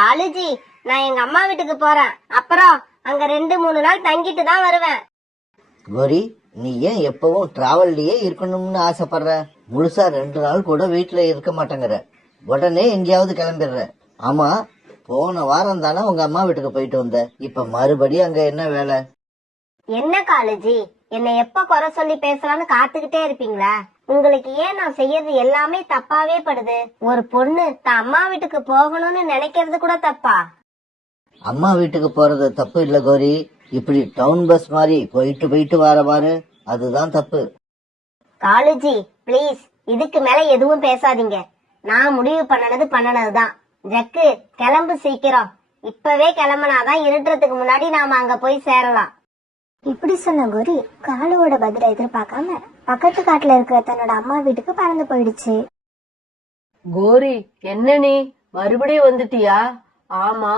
காலேஜி, நான் எங்க அம்மா வீட்டுக்கு போறேன். அப்புறம் அங்க 2-3 நாள் தங்கிட்டு தான் வருவேன். கோரி, நீ ஏன் எப்பவும் டிராவல்லயே இருக்கணும்னு ஆசைப்படுற? முழுசா 2 நாள் கூட வீட்டுல இருக்க மாட்டேங்கிற. உடனே எங்கேயாவது கிளம்பிடுற. ஆமா, போன வாரம் தானே உங்க அம்மா வீட்டுக்கு போயிட்டு வந்த. இப்ப மறுபடியும் அங்க என்ன வேலை? என்ன காலேஜி, என்னை எப்ப குறை சொல்லி பேசலாம்னு காத்துக்கிட்டே இருப்பீங்களா? உங்களுக்கு ஏன் நான் செய்யறது எல்லாமே தப்பாவே படுது? ஒரு பொண்ணு தான் அம்மா வீட்டுக்கு போகணும்னு நினைக்கிறது கூட தப்பா? அம்மா வீட்டுக்கு போறது தப்பு இல்ல கோரி. இப்படி டவுன் பஸ் மாதிரி போயிட்டு போயிட்டு வர பாரு, அதுதான் தப்பு. காலேஜி, பிளீஸ், இதுக்கு மேல எதுவும் பேசாதீங்க. நான் முடிவு பண்ணனதுதான். ஜக்கு, கிளம்பு சீக்கிரம். இப்பவே கிளம்புனாதான் இருட்டுறதுக்கு முன்னாடி நாம அங்க போய் சேரலாம். இப்படி சொன்ன கோரி காலுவோட பதில எதிர்பார்க்காம பக்கத்து காட்டுல இருக்கிற தன்னோட அம்மா வீட்டுக்கு பறந்து போயிடுச்சு. கோரி, என்ன நீ மறுபடியும் வந்துட்டியா? ஆமா,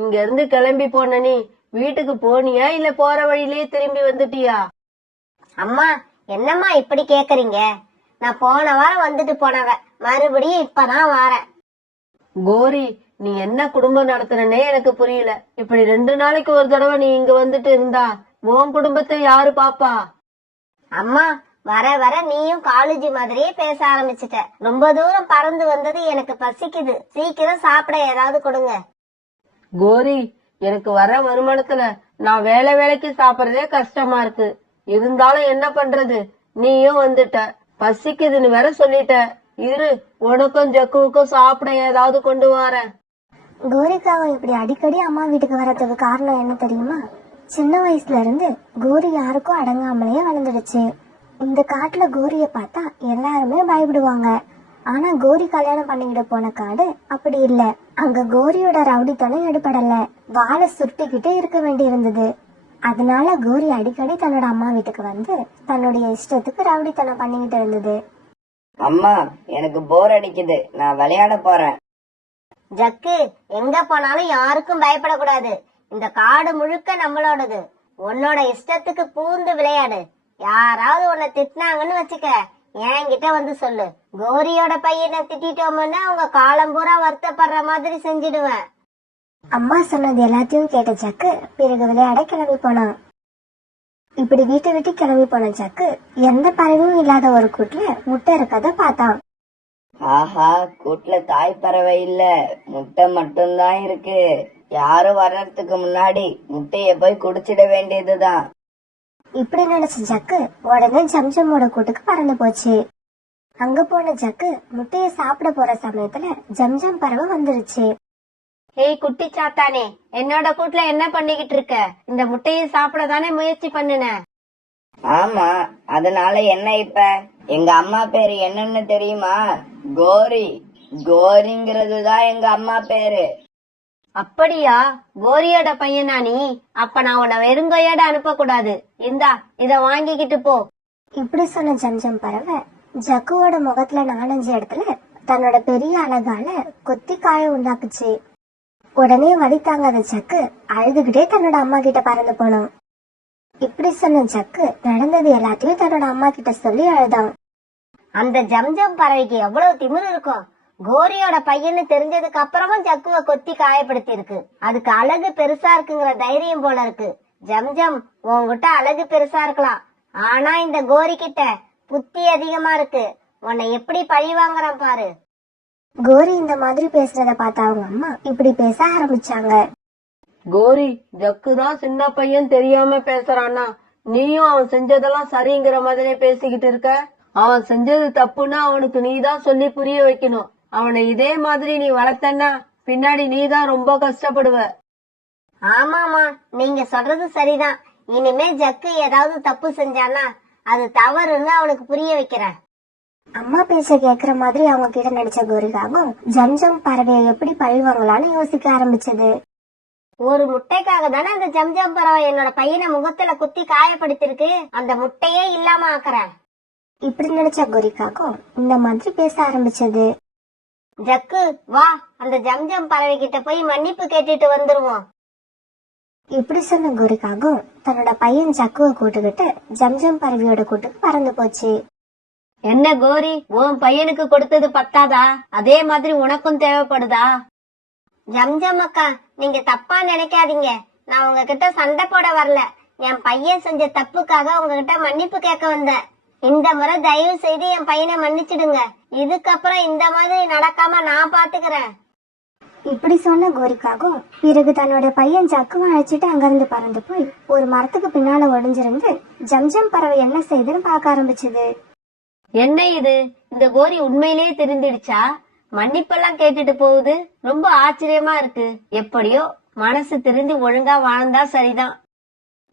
இங்க இருந்து கிளம்பி போன நீ வீட்டுக்கு போனியா இல்ல போற வழியிலேயே திரும்பி வந்துட்டியா? அம்மா, என்னம்மா இப்படி கேக்குறீங்க? நான் போன வாரம் வந்துட்டு போனவ, மறுபடியும் இப்பதான் வாரேன். கோரி, நீ என்ன குடும்பம் நடத்துறனே எனக்கு புரியல. இப்படி 2 நாளைக்கு ஒரு தடவை நீ இங்க வந்துட்டு இருந்தா உன் குடும்பத்தை யாரு பாப்பா? அம்மா, வர வர நீயும் காலேஜ் மாதிரியே பேச ஆரம்பிச்சுட்ட. ரொம்ப தூரம் பறந்து வந்தது எனக்கு பசிக்குது. சீக்கிரம் சாப்பிட ஏதாவது கொடுங்க. கோரி, எனக்கு வர வருமானத்துல நான் வேலைக்கு சாப்பிடறதே கஷ்டமா இருக்கு. இருந்தாலும் என்ன பண்றது, நீயும் வந்துட்ட. பசிக்குதுன்னு வேற சொல்லிட்ட. இரு, உனக்கும் ஜக்குவுக்கும் சாப்பிட ஏதாவது கொண்டு வரேன். கோரிக்காவை இப்படி அடிக்கடி அம்மா வீட்டுக்கு வரதுக்கு காரணம் என்ன தெரியுமா? சின்ன வயசுல இருந்து கோரி யாருக்கும் அடங்காமலேயே வளர்ந்துடுச்சு. இந்த காட்டுல கோரிய பார்த்தா எல்லாருமே பயப்படுவாங்க. ஆனா கோரி கல்யாணம் பண்ணிக்கிட்டு போன காடு அப்படி இல்ல. அங்க கோரியோட ரவுடித்தனம் எடுபடல. வாழை சுருட்டிக்கிட்டே இருக்க வேண்டி இருந்தது. அதனால கோரி அடிக்கடி தன்னோட அம்மா வீட்டுக்கு வந்து தன்னுடைய இஷ்டத்துக்கு ரவுடித்தனம் பண்ணிக்கிட்டு இருந்தது. அம்மா, எனக்கு போர் அடிக்குது, நான் விளையாட போறேன். ஜக்கு, எங்க போனாலும் யாருக்கும் பயப்படக்கூடாது. இந்த காடு முழுக்க நம்மளோடது. உன்னோட இஷ்டத்துக்கு பூந்து விளையாடு. யாராவது உன்னை திட்டினாங்கன்னு வச்சுக்க, என்கிட்ட வந்து சொல்லு. கோரியோட பையனை திட்டோம்னா உங்க காலம் பூரா வருத்தப்படுற மாதிரி செஞ்சிடுவேன். அம்மா சொன்னது எல்லாத்தையும் கேட்ட ஜக்கு பிறகு விளையாட கிளம்பி போனான். இப்படி வீட்டை விட்டு கிளம்பி போன ஜக்கு எந்த பறவையும் இல்லாத ஒரு கூட்டுல முட்டை இருக்கத பார்த்தான். ஆஹா, கூட்டுல தாய் பறவை இல்ல, முட்டை மட்டும்தான் இருக்கு. யாரும் வர்றதுக்கு முன்னாடி முட்டைய போய் குடிச்சிட வேண்டியதுதான். இப்படி நினைச்ச ஜக்கு உடனே ஜம்ஜம்மோட கூட்டுக்கு பறந்து போச்சு. அங்க போன ஜக்கு முட்டைய சாப்பிட போற சமயத்துல ஜம்ஜம் பறவை வந்துருச்சு. ஏய் குட்டி சாத்தானே, என்னோட கூட்டுல என்ன பண்ணிக்கிட்டு இருக்க? இந்த முட்டையை சாப்பிட தானே முயற்சி பண்ணுன. ஆமா, அதனால என்ன இப்ப? எங்க அம்மா பேரு என்னன்னு தெரியுமா? கோரி. கோரிங்கிறதுதான் எங்க அம்மா பேரு. அப்படியா? கோரியோட பையனா நீ? அப்ப நான் உன்னை வெறுங்கையோட அனுப்ப கூடாது. இந்தா, இத வாங்கிக்கிட்டு போ. இப்படி சொன்ன ஜம்ஜம் பறவை ஜக்குவோட முகத்துல 4-5 இடத்துல தன்னோட பெரிய அழகால கொத்தி காயம் உண்டாக்குச்சு. உடனே வலி தாங்காத ஜக்கு அழுதுகிட்டே தன்னோட அம்மா கிட்ட பறந்து போனோம். இப்படி சொன்ன ஜக்கு நடந்தது எல்லாத்தையும் தன்னோட அம்மா கிட்ட சொல்லி அழுதான். அந்த ஜம்ஜம் பறவைக்கு எவ்வளவு திமிரு இருக்கும்! கோரியோட பையன்னு தெரிஞ்சதுக்கு அப்புறமும் ஜக்குவ கொத்தி காயப்படுத்தி இருக்கு. அதுக்கு அழகு பெருசா இருக்குங்கிற தைரியம் போல இருக்கு. ஜம்ஜம், உன்கிட்ட அழகு பெருசா இருக்கலாம், ஆனா இந்த கோரி கிட்ட புத்தி அதிகமா இருக்கு. உன்னை எப்படி பழி வாங்குறான் பாரு. கோரி இந்த மாதிரி பேசுறத பார்த்த அவங்க அம்மா இப்படி பேச ஆரம்பிச்சாங்க. கோரி, ஜக்கு தான் சின்ன பையன் தெரியாம பேசுறான்னா நீயும் அவன் செஞ்சதெல்லாம் சரிங்கிற மாதிரி பேசிக்கிட்டு இருக்க. அவன் செஞ்சது தப்புன்னா அவனுக்கு நீதான் சொல்லி புரிய வைக்கணும். அவனை இதே மாதிரி நீ வளர்த்தன்னா பின்னாடி நீதான் ரொம்ப கஷ்டப்படுவ. ஆமாமா, நீங்க சொல்றது சரிதான். இனிமே ஜக்கு ஏதாவது தப்பு செஞ்சானா அது தவறுன்னு அவனுக்கு புரிய வைக்கிறேன். அம்மா பேச கேக்குற மாதிரி அவங்க கிட்ட நடிச்ச கோரிக்காகவும் ஜம்ஜம் பறவையை எப்படி பழிவாங்கலான்னு யோசிக்க ஆரம்பிச்சது. ஒரு முட்டைக்காக தானே அந்த ஜம்ஜம் பறவை என்னோட பையனை முகத்துல குத்தி காயப்படுத்திருக்கு. அந்த முட்டையே இல்லாம ஆக்குறேன். இப்படி நினைச்ச கோரிக்காகவும் இந்த மாதிரி பேச ஆரம்பிச்சது. ஜக்கு, வா, அந்த ஜம்ஜம் பறவை கிட்ட போய் மன்னிப்பு கேட்டுட்டு வந்துருவோம். இப்படி சொன்ன கோரிக்காகவும் தன்னோட பையன் ஜக்குவை கூட்டுக்கிட்டு ஜம்ஜம் பறவையோட கூட்டுக்கு பறந்து போச்சு. என்ன கோரி, உன் பையனுக்கு கொடுத்தது பத்தாதா? அதே மாதிரி உனக்கும் தேவைப்படுதா? ஜம்ஜம் அக்கா, நீங்க தப்பா நினைக்காதீங்க. நான் உங்ககிட்ட சண்டை போட வரல. என் பையன் செஞ்ச தப்புக்காக உங்ககிட்ட மன்னிப்பு கேட்க வந்தேன். இந்த முறை தயவு செய்து என் பையனை மன்னிச்சிடுங்க. இதுக்கப்புறம் இந்த மாதிரி நடக்காம நான் பாத்துக்கிறேன். இப்படி சொன்ன கோரிக்காகும் பிறகு தன்னோட பையன் ஜக்குவை அழைச்சிட்டு அங்கிருந்து பறந்து போய் ஒரு மரத்துக்கு பின்னால ஒளிஞ்சிருந்து ஜம்ஜம் பறவை என்ன செய்யுதுன்னு பார்க்க ஆரம்பிச்சது. என்ன இது, இந்த கோரி உண்மையிலேயே தெரிஞ்சிடுச்சா? மன்னிப்பெல்லாம் கேட்டுட்டு போகுது. ரொம்ப ஆச்சரியமா இருக்கு. எப்படியோ மனசு திருந்தி ஒழுங்கா வாழ்ந்தா சரிதான்.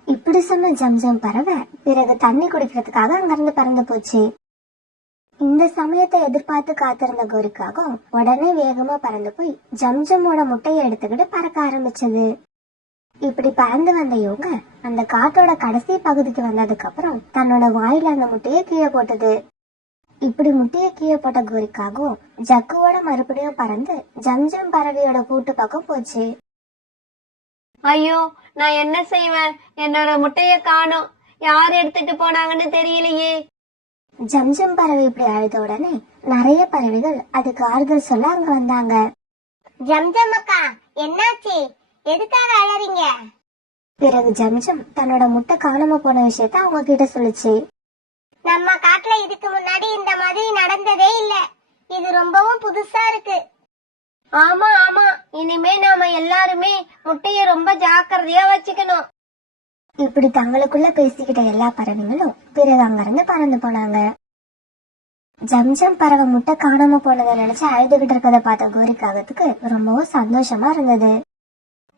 இப்படி சொன்ன ஜம்ஜம் பறவை பிறகு தண்ணி குடிக்கிறதுக்காக அங்கிருந்து பறந்து போச்சு. இந்த சமயத்தை எதிர்பார்த்து காத்திருந்த கோரிக்காகும் உடனே வேகமா பறந்து போய் ஜம்ஜமோட முட்டையை எடுத்துக்கிட்டு பறக்க ஆரம்பிச்சது. இப்படி பறந்து வந்த இவங்க அந்த காட்டோட கடைசி பகுதிக்கு வந்ததுக்கு அப்புறம் தன்னோட வாயில அந்த முட்டையை கீழே போட்டது. இப்படி முட்டையை கீழே போட்ட கோரிக்காகும் ஜக்குவோட மறுபடியும் பறந்து ஜம்ஜம் பறவையோட கூட்டு பக்கம் போச்சு. ஐயோ, நான் என்ன செய்வேன்? என்னோட முட்டைய காணோம். யார் எடுத்துட்டு போனாங்கன்னு தெரியலையே. ஜம்ஜம் பறவை இப்படி அழுத உடனே நிறைய பறவைகள் அதுக்கு ஆறுதல் சொல்ல அங்க வந்தாங்க. ஜம்ஜம் அக்கா, என்னாச்சு? எதுக்காக அழறீங்க? பிறகு ஜம்ஜம் தன்னோட முட்டை காணாம போன விஷயத்த அவங்க கிட்ட சொல்லுச்சு. நம்ம காட்டுல இதுக்கு முன்னாடி இந்த மாதிரி நடந்ததே இல்ல. இது ரொம்பவும் புதுசா இருக்கு. ஆமா ஆமா, இனிமே நாம எல்லாருமே முட்டைய ரொம்ப ஜாக்கிரதையா வச்சுக்கணும். இப்படி தங்களுக்குள்ள பேசிக்கிட்ட எல்லா பறவைகளும் பிறகு அங்கிருந்து பறந்து போனாங்க. ஜம்ஜம் பறவை முட்டை காணாம போனதை நினைச்சு அழுதுகிட்டு இருக்கத பார்த்த கோரிக்காகத்துக்கு ரொம்பவும் சந்தோஷமா இருந்தது.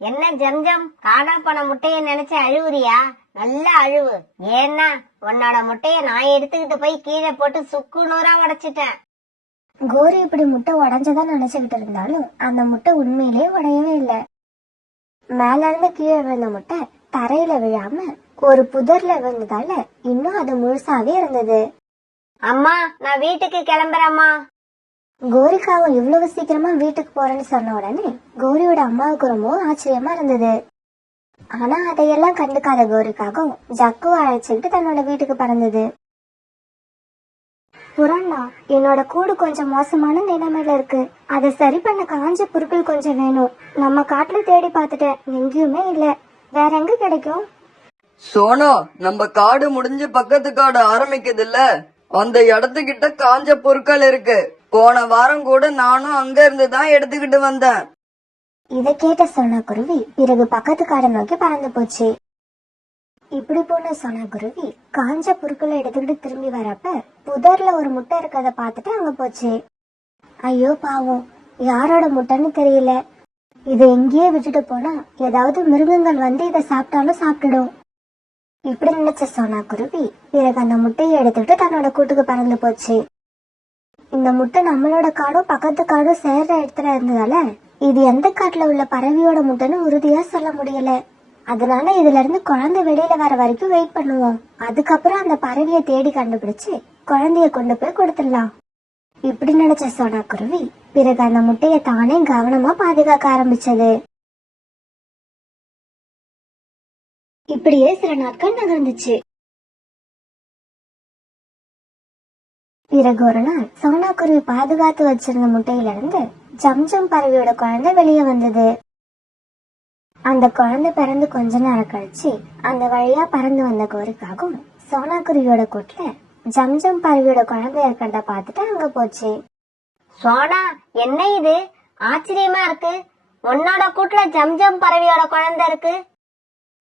என்ன ஜம்ஜம், காணா போன முட்டைய நினைச்சு அழுவுறியா? நல்ல அழுவு. ஏன்னா உன்னோட முட்டைய நான் எடுத்துக்கிட்டு போய் கீழே போட்டு சுக்கு நூறா உடைச்சிட்டேன். கோரி இப்படி முட்டை உடஞ்சதா நினைச்சுக்கிட்டு இருந்தாலும் அந்த முட்டை உண்மையிலேயே உடையவே இல்லை. மேல இருந்து கீழே விழுந்த முட்டை தரையில விழாம ஒரு புதர்ல விழுந்ததால இன்னும் அது முழுசாவே இருந்தது. அம்மா, நான் வீட்டுக்கு கிளம்புறேம்மா. கோரிக்காவும் இவ்வளவு சீக்கிரமா வீட்டுக்கு போறேன்னு சொன்ன உடனே கோரியோட அம்மாவுக்கு ரொம்ப ஆச்சரியமா இருந்தது. ஆனா அதையெல்லாம் கண்டுக்காத கோரிக்காகவும் ஜக்குவை அழைச்சிக்கிட்டு தன்னோட வீட்டுக்கு பறந்தது. புறண்ணா, என்னோட கூடு கொஞ்சம் மோசமான நிலைமையில இருக்கு. அதை சரி பண்ண காஞ்ச பொருட்கள் கொஞ்சம் வேணும். நம்ம காட்டுல தேடி பார்த்துட்டேன், எங்கேயுமே இல்ல. வேற எங்க கிடைக்கும்? சோனா, நம்ம காடு முடிஞ்சு பக்கத்து காடு ஆரம்பிக்குது இல்ல, அந்த இடத்துக்கிட்ட காஞ்ச பொருட்கள் இருக்கு. போன வாரம் கூட நானும் அங்க இருந்து தான் எடுத்துக்கிட்டு வந்தேன். இதை கேட்ட சோனா குருவி பிறகு பக்கத்து காடை நோக்கி பறந்து போச்சு. இப்படி போன சோனா குருவி காஞ்ச பொருட்களை எடுத்துக்கிட்டு திரும்பி வரப்ப புதர்ல ஒரு முட்டை இருக்கத பார்த்துட்டு அங்க போச்சு. ஐயோ பாவம், யாரோட முட்டைன்னு தெரியல. இதை எங்கேயே விட்டுட்டு போனா ஏதாவது மிருகங்கள் வந்து இதை சாப்பிட்டாலும் சாப்பிட்டுடும். இப்படி நினைச்ச சோனா குருவி பிறகு அந்த முட்டையை எடுத்துட்டு தன்னோட கூட்டுக்கு பறந்து போச்சு. இந்த முட்டை நம்மளோட காடும் பக்கத்து காடும் சேர்ற இடத்துல இருந்ததால இது எந்த காட்டுல உள்ள பறவையோட முட்டைன்னு உறுதியா சொல்ல முடியல. அதனால இதுல இருந்து குழந்தை வெளியில வர வரைக்கும் வெயிட் பண்ணுவோம். அதுக்கப்புறம் அந்த பறவைய தேடி கண்டுபிடிச்சு குழந்தைய கொண்டு போய் கொடுத்துடலாம். இப்படி நினைச்ச சோனா குருவி பிறகு அந்த முட்டைய தானே கவனமா பாதுகாக்க ஆரம்பிச்சது. இப்படியே சில நாட்கள் நகர்ந்துச்சு. பிறகு ஒரு நாள் சோனா குருவி பாதுகாத்து வச்சிருந்த முட்டையில இருந்து ஜம்ஜம் பறவையோட குழந்தை வெளியே வந்தது. அந்த குழந்தை பிறந்து கொஞ்ச நேரம் கழிச்சு அந்த வழியா பறந்து வந்த கோரிக்காகும் சோனா குருவியோட கூட்டுல ஜம்ஜம் பறவையோட குழந்தை இருக்கிறத பார்த்துட்டு அங்க போச்சு. சோனா, என்ன இது ஆச்சரியமா இருக்கு. உன்னோட கூட்டுல ஜம்ஜம் பறவையோட குழந்தை இருக்கு.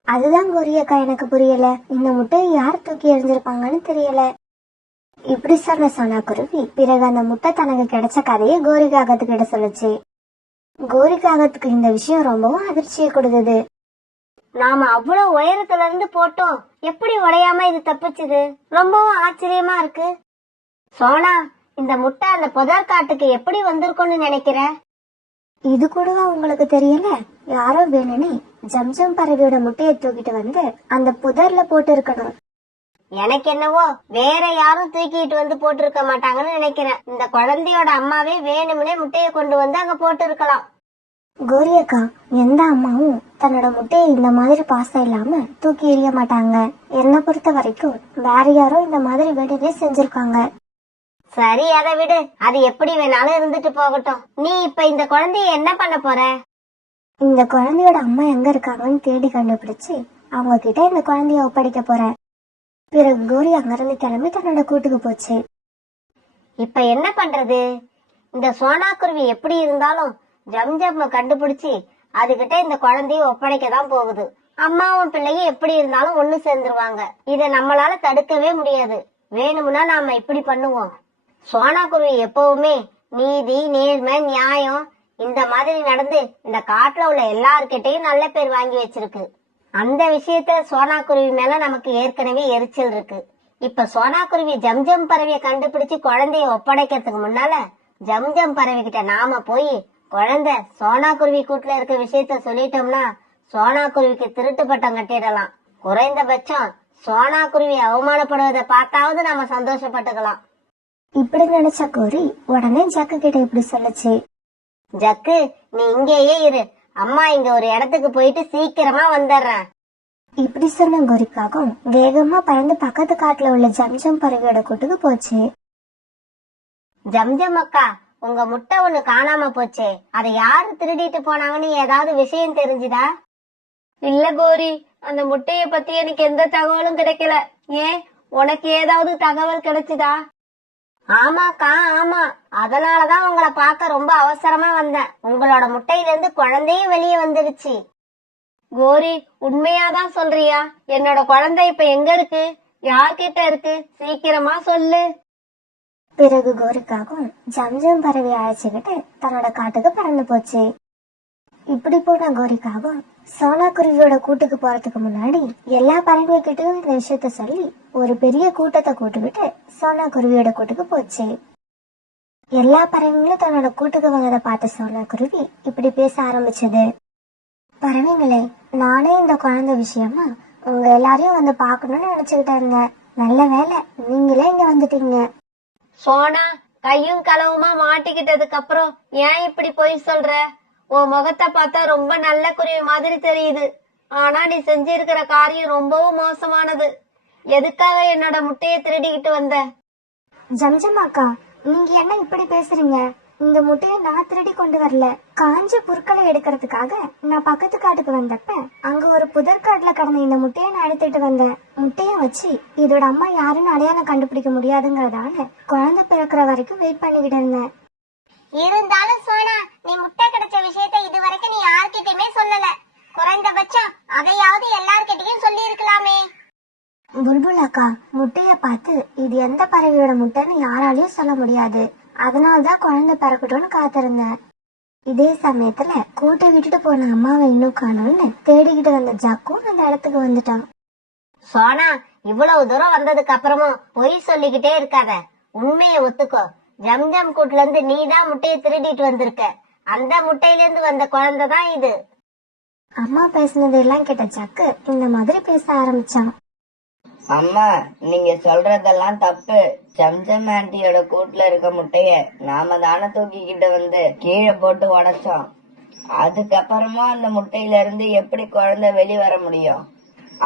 அதுதான் கோரியக்கா, எனக்கு புரியல. இந்த முட்டையை யார் தூக்கி எறிஞ்சிருப்பாங்கன்னு தெரியல. இப்படி சொன்ன சோனா குருவி பிறகு அந்த முட்டை தனக்கு கிடைச்ச கதையை கோரிக்காகத்துக்கிட்ட சொல்லுச்சு. கோரிக்காகத்துக்கு இந்த விஷயம் ரொம்பவும் அதிர்ச்சியை கொடுத்தது. நாம அவ்வளவு உயரத்துல இருந்து போட்டோம், எப்படி உடையாம இது தப்பிச்சுது? ரொம்பவும் ஆச்சரியமா இருக்கு. சோனா, இந்த முட்டை அந்த புதர் காட்டுக்கு எப்படி வந்திருக்கும்னு நினைக்கிற? இது கூடவா உங்களுக்கு தெரியல? யாரோ வேணும்னே ஜம்ஜம் பறவையோட முட்டையை தூக்கிட்டு வந்து அந்த புதர்ல போட்டு இருக்கணும். எனக்கு என்னவோ வேற யாரும் தூக்கிட்டு வந்து போட்டு இருக்க மாட்டாங்கன்னு நினைக்கிறேன். இந்த குழந்தையோட அம்மாவே வேணும்னே முட்டையை கொண்டு வந்து அங்க போட்டு இருக்கலாம். கோரியக்கா, எந்த அம்மாவும் தன்னோட முட்டையை இந்த மாதிரி பாசம் இல்லாம தூக்கி எறிய மாட்டாங்க. என்னை பொறுத்த வரைக்கும் வேற யாரும் இந்த மாதிரி வேணும்னே செஞ்சிருக்காங்க. சரி, அதை விடு. அது எப்படி வேணாலும் இருந்துட்டு போகட்டும். நீ இப்ப இந்த குழந்தைய என்ன பண்ண போற? இந்த குழந்தையோட அம்மா எங்க இருக்காங்கன்னு தேடி கண்டுபிடிச்சு அவங்க கிட்ட இந்த குழந்தைய ஒப்படைக்க போறேன். பிறகு கோரி அங்கிருந்து கிளம்பி தன்னோட கூட்டுக்கு போச்சு. இப்ப என்ன பண்றது? இந்த சோனா குருவி எப்படி இருந்தாலும் ஜம்ஜம் கண்டுபிடிச்சு அதுகிட்ட இந்த குழந்தைய ஒப்படைக்க தான் போகுது. அம்மாவும் பிள்ளையும் எப்படி இருந்தாலும் ஒண்ணு சேர்ந்துருவாங்க. இத நம்மளால தடுக்கவே முடியாது. வேணும்னா நாம இப்படி பண்ணுவோம். சோனா குருவி எப்பவுமே நீதி, நேர்மை, நியாயம் இந்த மாதிரி நடந்து இந்த காட்டுல உள்ள எல்லார்கிட்டையும் நல்ல பேர் வாங்கி வச்சிருக்கு. அந்த விஷயத்துல சோனா குருவி மேல நமக்கு ஏற்கனவே எரிச்சல் இருக்கு. இப்ப சோனா குருவி ஜம்ஜம் பறவைய கண்டுபிடிச்சு குழந்தைய ஒப்படைக்கிறதுக்கு முன்னால ஜம்ஜம் பறவை கிட்ட நாம போய் குழந்தை சோனா குருவி கூட்டுல இருக்க விஷயத்த சொல்லிட்டோம்னா சோனா குருவிக்கு திருட்டு பட்டம் கட்டிடலாம். குறைந்தபட்சம் சோனா குருவி அவமானப்படுவதை பார்த்தாவது நாம சந்தோஷப்பட்டுக்கலாம். இப்படி நினைச்ச கோரி உடனே ஜக்கு கிட்ட இப்படி சொல்லுச்சு. ஜக்கு, நீ இங்கேயே இரு. அம்மா இங்க ஒரு இடத்துக்கு போயிட்டு சீக்கிரமா வந்துடுறேன். இப்படி சொன்ன கோரிக்காகவும் வேகமா பறந்து பக்கத்து காட்டுல உள்ள ஜம்ஜம் பறவையோட கூட்டுக்கு போச்சு. ஜம்ஜம் அக்கா, உங்க முட்டை ஒண்ணு காணாம போச்சே, அதை யாரு திருடிட்டு போனாங்கன்னு ஏதாவது விஷயம் தெரிஞ்சுதா? இல்ல கோரி, அந்த முட்டைய பத்தி எனக்கு எந்த தகவலும் கிடைக்கல. ஏன், உனக்கு ஏதாவது தகவல் கிடைச்சுதா? ஆமாக்கா, ஆமா. அதனாலதான் உங்களை பார்க்க ரொம்ப அவசரமா வந்தேன். உங்களோட முட்டையில இருந்து குழந்தையும் வெளியே வந்துருச்சு. கோரி, உண்மையாதான் சொல்றியா? என்னோட குழந்தை இப்ப எங்க இருக்கு? யார்கிட்ட இருக்கு? சீக்கிரமா சொல்லு. பிறகு கோரிக்காகவும் ஜம்ஜம் பறவை அழைச்சுக்கிட்டு தன்னோட காட்டுக்கு பறந்து போச்சு. இப்படி போன கோரிக்காகவும் சோனா குருவியோட கூட்டுக்கு போறதுக்கு முன்னாடி எல்லா பறவைகிட்டையும் இந்த விஷயத்த சொல்லி ஒரு பெரிய கூட்டத்தை கூட்டுக்கிட்டு சோனா குருவியோட கூட்டுக்கு போச்சு. எல்லா பறவைங்களும் தன்னோட கூட்டுக்கு வந்ததை பார்த்த சோனா குருவி இப்படி பேச ஆரம்பிச்சது. பறவைங்களே, நானே இந்த குழந்தை விஷயமா உங்க எல்லாரையும் வந்து பாக்கணும்னு நினைச்சுக்கிட்டு இருந்தேன். நல்ல வேலை நீங்களே இங்க வந்துட்டீங்க. சோனா, கையும் களவுமா மாட்டிக்கிட்டதுக்கு அப்புறம் ஏன் இப்படி பொய் சொல்ற? உன் முகத்தை பார்த்தா ரொம்ப நல்ல குருவி மாதிரி தெரியுது. ஆனா நீ செஞ்சிருக்கிற காரியம் ரொம்பவும் மோசமானது. எதுக்காக என்னோட முட்டைய திருடிக்கிட்டு வந்த? ஜம்ஜம் அக்கா, நீங்க என்ன இப்படி பேசுறீங்க? இந்த முட்டையை நான் திருடி கொண்டு வரல. காஞ்ச புற்களை எடுக்கிறதுக்காக நான் பக்கத்து காட்டுக்கு வந்தப்ப அங்க ஒரு புதற்காட்டுல கடந்த இந்த முட்டையை நான் எடுத்துட்டு வந்தேன். முட்டைய வச்சு இதோட அம்மா யாருன்னு அடையாளம் கண்டுபிடிக்க முடியாதுங்கிறதால குழந்தை பிறக்கிற வரைக்கும் வெயிட் பண்ணிக்கிட்டு இருந்தேன். இருந்தாலும் சோனா, நீ முட்டை கிடைச்ச விஷயத்த இது வரைக்கும் நீ யார்கிட்டயுமே சொல்லல. குறைந்தபட்சம் அதையாவது எல்லார்கிட்டயும் சொல்லி இருக்கலாமே. புல்புல் அக்கா, முட்டைய பார்த்து இது எந்த பறவையோட முட்டைன்னு யாராலையும் சொல்ல முடியாது. அதனாலதான் குழந்தை பிறக்கட்டும்னு காத்திருந்தேன். இதே சமயத்துல கூட்டை விட்டுட்டு போன அம்மாவை இன்னும் காணும்னு தேடிக்கிட்டு வந்த ஜக்கும் அந்த இடத்துக்கு வந்துட்டான். சோனா, இவ்வளவு தூரம் வந்ததுக்கு அப்புறமும் பொய் சொல்லிக்கிட்டே இருக்காத. உண்மையை ஒத்துக்கோ. ஜம்ஜம் கூட்டுல இருந்து நீ தான் முட்டையை திருடிட்டு வந்திருக்க. அந்த முட்டையில இருந்து வந்த குழந்தை தான் இது. அம்மா பேசினதெல்லாம் கேட்ட ஜக்கு இந்த மாதிரி பேச ஆரம்பிச்சான். அம்மா, நீங்க சொல்றதெல்லாம் தப்பு. ஜம்ஜம் ஆண்டியோட கூட்டுல இருக்க முட்டைய நாம தானே தூக்கிக்கிட்டு வந்து கீழே போட்டு உடைச்சோம். அதுக்கப்புறமா அந்த முட்டையில இருந்து எப்படி குழந்தை வெளிவர முடியும்?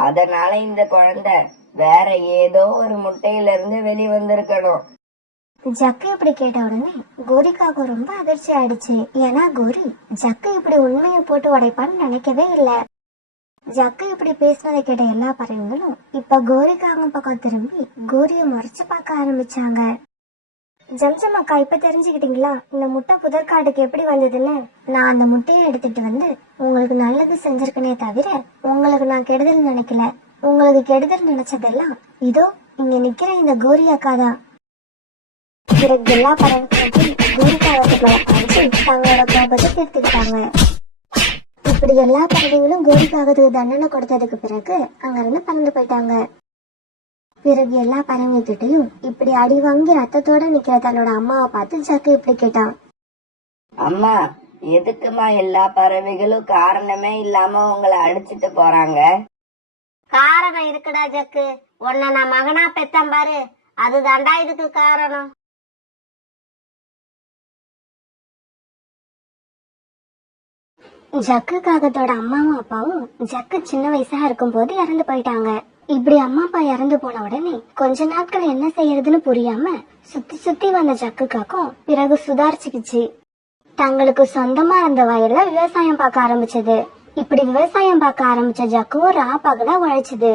அதனால இந்த குழந்தை வேற ஏதோ ஒரு முட்டையில இருந்து வெளிவந்திருக்கணும். ஜக்கு இப்படி கேட்ட உடனே கோரிக்காக ரொம்ப அதிர்ச்சி ஆயிடுச்சு. ஏன்னா கோரி ஜக்கு இப்படி உண்மையை போட்டு உடைப்பான்னு நினைக்கவே இல்ல. ஜக்கு இப்படி பேசினதை கேட்ட எல்லா பறவைங்களும் இப்ப கோரிக்காக பக்கம் திரும்பி கோரிய முறைச்சு பார்க்க ஆரம்பிச்சாங்க. ஜம்ஜம் அக்கா, இப்ப தெரிஞ்சுக்கிட்டீங்களா இந்த முட்டை புதற்காட்டுக்கு எப்படி வந்ததுன்னு? நான் அந்த முட்டையை எடுத்துட்டு வந்து உங்களுக்கு நல்லது செஞ்சிருக்கனே தவிர உங்களுக்கு நான் கெடுதல் நினைக்கல. உங்களுக்கு கெடுதல் நினைச்சதெல்லாம் இதோ இங்க நிக்கிற இந்த கோரி அக்கா தான். பிறகு எல்லா பறவைகளும் கோரிக்காவத்துக்குள்ள பாய்ச்சி தங்களோட கோபத்தை தீர்த்துக்கிட்டாங்க. இப்படி எல்லா பறவைகளும் கோரிக்காகத்துக்கு தண்டனை கொடுத்ததுக்கு பிறகு அங்கிருந்து பறந்து போயிட்டாங்க. பிறகு எல்லா பறவைகிட்டையும் இப்படி அடி வாங்கி ரத்தத்தோட நிக்கிற தன்னோட அம்மாவை பார்த்து ஜக்கு இப்படி கேட்டான். அம்மா, எதுக்குமா எல்லா பறவைகளும் காரணமே இல்லாம உங்களை அடிச்சிட்டு போறாங்க? காரணம் இருக்குடா ஜக்கு. உன்னை நான் மகனா பெத்தேன் பாரு, அதுதான்டா இதுக்கு காரணம். ஜக்கு காகத்தோட அம்மாவும் அப்பாவும் ஜக்கு சின்ன வயசா இருக்கும் போது இறந்து போயிட்டாங்க. இப்படி அம்மா அப்பா இறந்து போன உடனே கொஞ்ச நாட்கள் என்ன செய்யறதுன்னு புரியாம சுத்தி சுத்தி வந்த ஜக்கு காக்கும் பிறகு சுதாரிச்சுக்கிச்சு. தங்களுக்கு சொந்தமா இருந்த வயல்ல விவசாயம் பார்க்க ஆரம்பிச்சது. இப்படி விவசாயம் பார்க்க ஆரம்பிச்ச ஜக்குவும் பகலா உழைச்சது.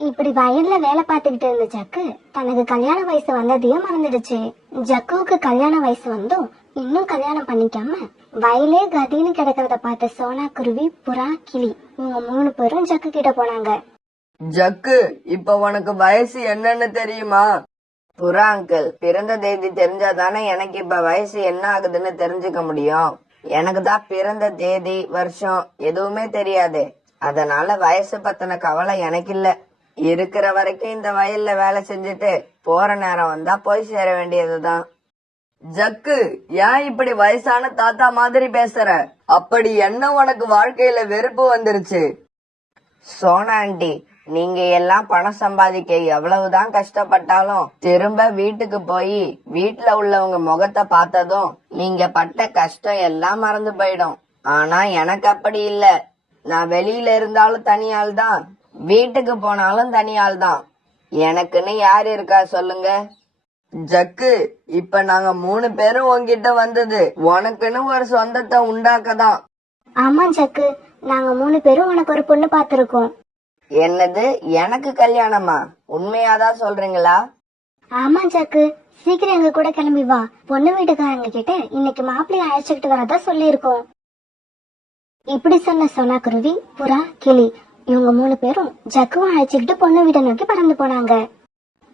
இப்படி வயல்ல வேலை பார்த்துக்கிட்டு இருந்த ஜக்கு தனக்கு கல்யாண வயசு வந்ததையும் மறந்துடுச்சு. ஜக்குவுக்கு கல்யாண வயசு வந்தும் இன்னும் கல்யாணம் பண்ணிக்காம வயலே கதின்னு கிடக்கிறத பார்த்த சோனா குருவி, புறா, கிளி இவங்க 3 பேரும் ஜக்கு கிட்ட போனாங்க. ஜக்கு, இப்ப உனக்கு வயசு என்னன்னு தெரியுமா? புறா அங்கிள், பிறந்த தேதி தெரிஞ்சாதானே எனக்கு இப்ப வயசு என்ன ஆகுதுன்னு தெரிஞ்சுக்க முடியும். எனக்கு தான் பிறந்த தேதி வருஷம் எதுவுமே தெரியாது. அதனால வயசு பத்தின கவலை எனக்கு இல்ல. இருக்கிற வரைக்கும் இந்த வயல்ல வேலை செஞ்சுட்டு போற நேரம் வந்தா போய் சேர வேண்டியதுதான். ஜக்கு, ஏன் இப்படி வயசான தாத்தா மாதிரி பேசுற? அப்படி என்ன உனக்கு வாழ்க்கையில வெறுப்பு வந்துருச்சு? சோனா ஆண்டி, நீங்க எல்லாம் பணம் சம்பாதிக்க எவ்வளவுதான் கஷ்டப்பட்டாலும் திரும்ப வீட்டுக்கு போய் வீட்டுல உள்ளவங்க முகத்தை பார்த்ததும் நீங்க பட்ட கஷ்டம் எல்லாம் மறந்து போயிடும். ஆனா எனக்கு அப்படி இல்ல. நான் வெளியில இருந்தாலும் தனியாள் தான், வீட்டுக்கு போனாலும் தனியாள் தான். எனக்குன்னு யார் இருக்கா சொல்லுங்க? ஜக்கு, இப்ப நாங்க 3 பேரும் உன்கிட்ட வந்தது உனக்குன்னு ஒரு சொந்தத்தை உண்டாக்கதான். ஆமா ஜக்கு, நாங்க 3 பேரும் உனக்கு ஒரு பொண்ணு பார்த்திருக்கோம். என்னது, எனக்கு கல்யாணமா? உண்மையாதான் சொல்றீங்களா? ஆமா ஜக்கு, சீக்கிரம் எங்க கூட கிளம்பி வா. பொண்ணு வீட்டுக்காரங்க கிட்ட இன்னைக்கு மாப்பிள்ளைய அழைச்சுக்கிட்டு வரதா சொல்லியிருக்கோம். இப்படி சொன்ன சோனா குருவி, புறா, கிளி இவங்க 3 பேரும் ஜக்குவை அழைச்சுக்கிட்டு பொண்ணு வீட்டை நோக்கி பறந்து போனாங்க.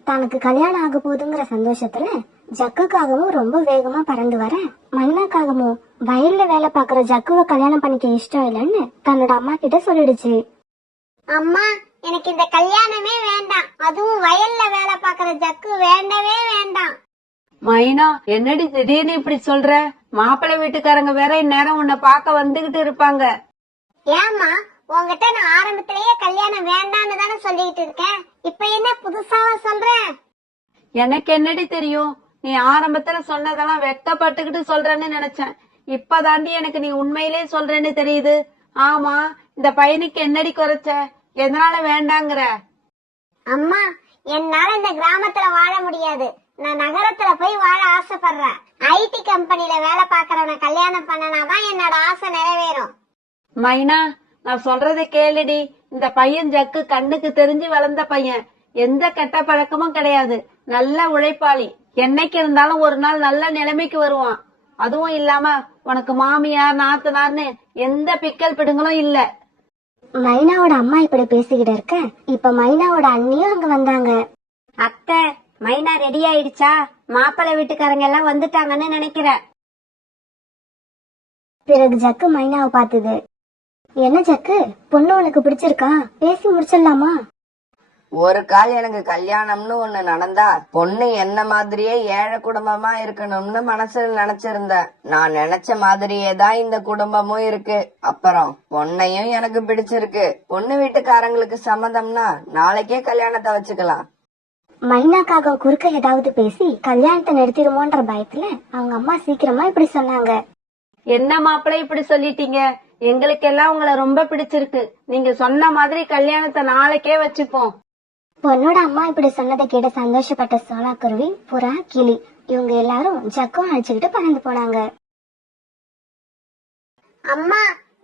தனக்கு கல்யாணம் ஆக போகுதுங்கிற சந்தோஷத்துல ஜக்குக்காகவும் ரொம்ப வேகமா பறந்து வர, மைனாக்காகவும் வயல்ல வேலை பாக்குற ஜக்குவை கல்யாணம் பண்ணிக்க இஷ்டம் இல்லைன்னு தன்னோட அம்மா கிட்ட சொல்லிடுச்சு. அம்மா, எனக்கு இந்த கல்யாணமே வேண்டாம். அதுவும் வயல்ல வேலை பாக்குற ஜக்கு வேண்டவே வேண்டாம். மைனா, என்னடி திடீர்னு இப்படி சொல்ற? மாப்பிள்ளை வீட்டுக்காரங்க வேற இந்நேரம் உன்னை பார்க்க வந்துகிட்டு இருப்பாங்க. ஏம்மா, உங்ககிட்ட நான் ஆரம்பத்திலேயே கல்யாணம் வேண்டான்னு தானே சொல்லிட்டு இருக்கேன். இப்ப என்ன புதுசாவா சொல்றேன்? எனக்கு என்னடி தெரியும்? நீ ஆரம்பத்துல சொன்னதெல்லாம் வெட்கப்பட்டுக்கிட்டு சொல்றேன்னு நினைச்சேன். இப்பதாண்டி எனக்கு நீ உண்மையிலே சொல்றேன்னு தெரியுது. ஆமா, இந்த பையனுக்கு என்னடி குறைச்ச? எதனால வேண்டாங்கிற? அம்மா, என்னால இந்த கிராமத்துல வாழ முடியாது. நான் நகரத்துல போய் வாழ ஆசைப்படுறேன். ஐடி கம்பெனில வேலை பாக்குறவன கல்யாணம் பண்ணனாதான் என்னோட ஆசை நிறைவேறும். மைனா, நான் சொல்றதை கேளுடி. இந்த பையன் ஜக்கு கண்ணுக்கு தெரிஞ்சு வளர்ந்த பையன். எந்த கெட்ட பழக்கமும் கிடையாது. நல்ல உழைப்பாளி. என்னைக்கு இருந்தாலும் ஒரு நாள் நல்ல நிலைமைக்கு வருவான். அதுவும் இல்லாம உனக்கு மாமியார், நாத்தனார்னு எந்த பிக்கல் பிடுங்களும் இல்ல. மைனாவோட அம்மா இப்படி பேசிக்கிட்டு இருக்க, இப்ப மைனாவோட அண்ணியும் அங்க வந்தாங்க. அத்தை, மைனா ரெடி ஆயிடுச்சா? மாப்பிள்ளை வீட்டுக்காரங்க எல்லாம் வந்துட்டாங்கன்னு நினைக்கிறேன். பிறகு ஜக்கு மைனாவை பார்த்தது. என்ன ஜக்கு, பொண்ணு உனக்கு பிடிச்சிருக்கா? பேசி முடிச்சிடலாமா? ஒரு கால் எனக்கு கல்யாணம்னு ஒண்ணு நடந்தா பொண்ணு என்ன மாதிரியே ஏழை குடும்பமா இருக்கணும்னு மனசுல நினைச்சிருந்தேன். நான் நினைச்ச மாதிரியே தான் இந்த குடும்பமும் இருக்கு. அப்புறம் பொண்ணையும் எனக்கு பிடிச்சிருக்கு. பொண்ணு வீட்டுக்காரங்களுக்கு சம்மதம்னா நாளைக்கே கல்யாணத்தை வச்சுக்கலாம். மைனாக்காக குறுக்க ஏதாவது பேசி கல்யாணத்தை நிறுத்திடுமோன்ற பயத்துல அவங்க அம்மா சீக்கிரமா இப்படி சொன்னாங்க. என்ன மாப்பிள்ளை இப்படி சொல்லிட்டீங்க? எங்களுக்கெல்லாம் உங்களை ரொம்ப பிடிச்சிருக்கு. நீங்க சொன்ன மாதிரி கல்யாணத்தை நாளைக்கே வச்சுப்போம். பொண்ணோட அம்மா இப்படி சொன்னதை கேட்டு சந்தோஷப்பட்ட சோனா குருவி, புறா, கிளி இவங்க எல்லாரும் ஜக்கும் அழைச்சுக்கிட்டு பறந்து போனாங்க. அம்மா,